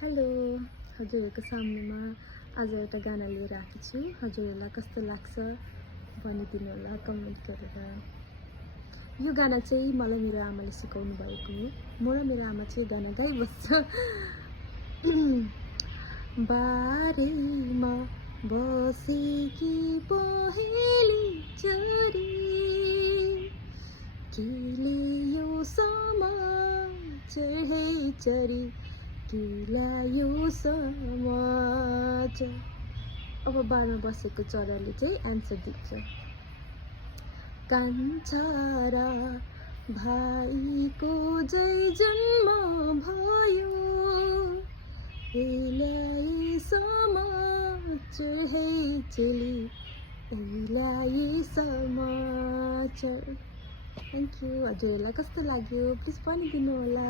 Hello, हजुरहरूको सामनेमा आज एउटा गाना लिएर आएको छु। हजुरहरूलाई कस्तो लाग्छ भनिदिनु होला कमेन्ट गरेर। यो गाना चाहिँ मलाई मेरो आमाले सिकाउनु भएको हो। म र मेरो आमा चाहिँ गाना गाइबस्छ। बारीमा बसेकी पहेली चरी केले यो समाचार है चरी यो समाचार। अब बारमा बसेको चराले चाहिँ आन्सर दिन्छ। कान्छा र भाइको जय जन्म भयो ल्याए समाचार है चेली ल्याए समाचार। Thank you. हजुरहरूलाई कस्तो लाग्यो प्लिज भनिदिनु होला।